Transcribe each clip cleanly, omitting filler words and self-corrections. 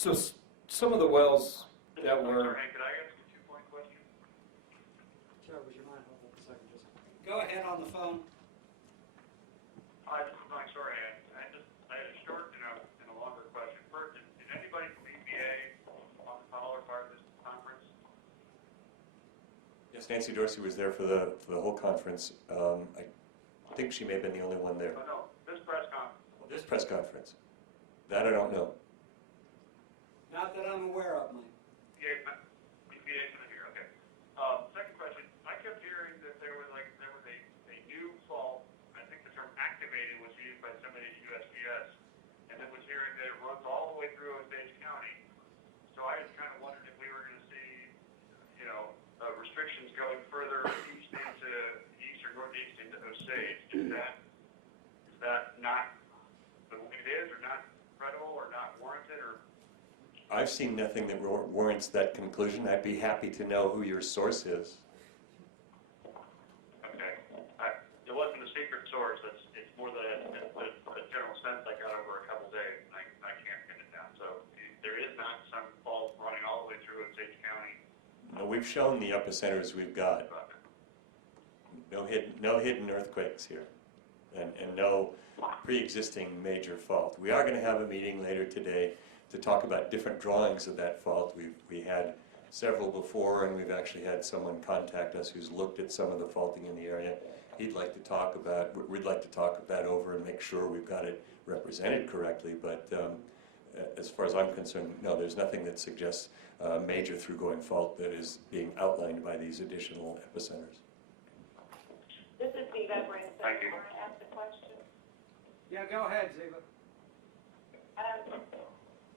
So some of the wells that I'm were, sorry, could I ask a two-point question? Joe, would you mind holding a second? Just go ahead on the phone. I'm sorry, I had a short and a longer question. First, did anybody from EPA on the call or part of this conference? Yes, Nancy Dorsey was there for the whole conference. I think she may have been the only one there. Oh, no, this press conference. Well, this press conference, that I don't know. Not that I'm aware of, Mike. EPA isn't here, okay. Second question, I kept hearing that there was a new fault. I think the term activated was used by somebody at USGS, and then was hearing that it runs all the way through Osage County. So I was kind of wondering if we were going to see, restrictions going further east or northeast into Osage. Is that not the way it is, or not credible, or not warranted, or? I've seen nothing that warrants that conclusion. I'd be happy to know who your source is. Okay. It wasn't a secret source. It's more than a general sense I got over a couple days, and I can't pin it down. So there is not some fault running all the way through Osage County. No, we've shown the epicenters we've got. No hidden earthquakes here, and no pre-existing major fault. We are going to have a meeting later today to talk about different drawings of that fault. We had several before, and we've actually had someone contact us who's looked at some of the faulting in the area. We'd like to talk that over and make sure we've got it represented correctly, but as far as I'm concerned, no, there's nothing that suggests a major through-going fault that is being outlined by these additional epicenters. This is Ziva Branson. Thank you. I want to ask a question. Yeah, go ahead, Ziva.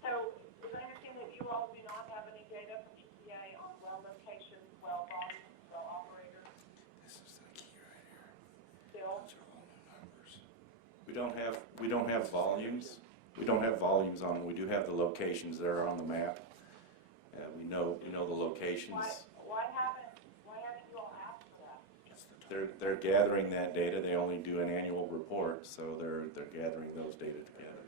So, as I understand that you all do not have any data from EPA on well locations, well volumes, well operators? this is the key right here. Still? Those are all the numbers. We don't have volumes. We don't have volumes on them. We do have the locations that are on the map. We know the locations. Why haven't you all asked for that? They're gathering that data. They only do an annual report, so they're gathering those data together.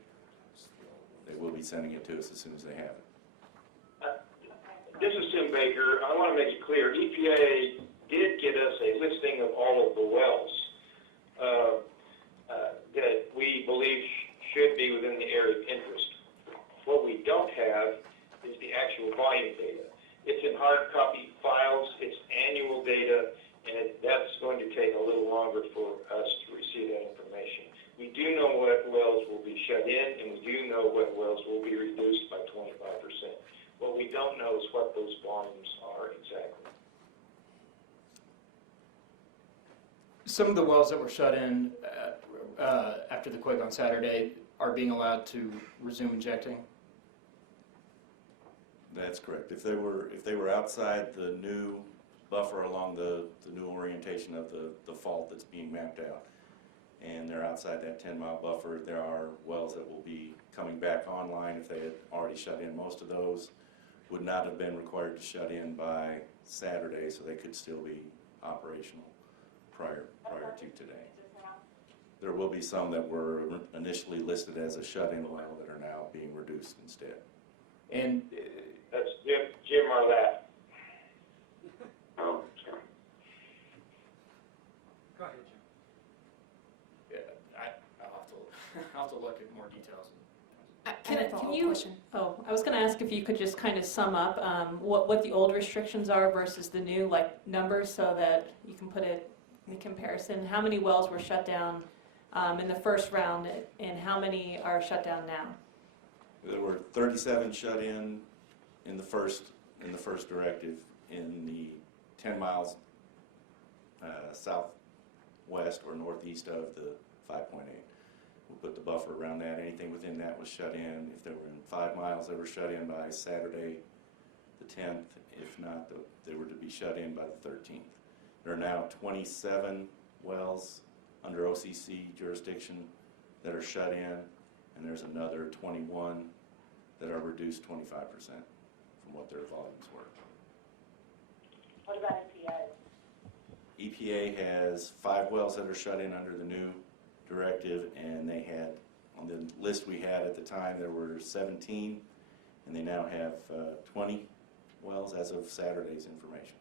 They will be sending it to us as soon as they have it. This is Tim Baker. I want to make it clear, EPA did get us a listing of all of the wells that we believe should be within the area of interest. What we don't have is the actual volume data. It's in hard copy files, it's annual data, and that's going to take a little longer for us to receive that information. We do know what wells will be shut in, and we do know what wells will be reduced by 25%. What we don't know is what those volumes are exactly. Some of the wells that were shut in after the quake on Saturday are being allowed to resume injecting. That's correct. If they were outside the new buffer along the new orientation of the fault that's being mapped out, and they're outside that 10-mile buffer, there are wells that will be coming back online. If they had already shut in, most of those would not have been required to shut in by Saturday, so they could still be operational prior to today. There will be some that were initially listed as a shut-in well that are now being reduced instead. And That's Jim Marlatt. Oh, sorry. Go ahead, Jim. I'll have to look at more details. Can you? Oh, I was going to ask if you could just kind of sum up what the old restrictions are versus the new, like numbers, so that you can put it in comparison. How many wells were shut down in the first round, and how many are shut down now? There were 37 shut in the first directive in the 10 miles southwest or northeast of the 5.8. We'll put the buffer around that. Anything within that was shut in. If they were in 5 miles, they were shut in by Saturday the 10th. If not, they were to be shut in by the 13th. There are now 27 wells under OCC jurisdiction that are shut in, and there's another 21 that are reduced 25% from what their volumes were. What about EPA? EPA has 5 wells that are shut in under the new directive, and they had, on the list we had at the time, there were 17, and they now have 20 wells as of Saturday's information.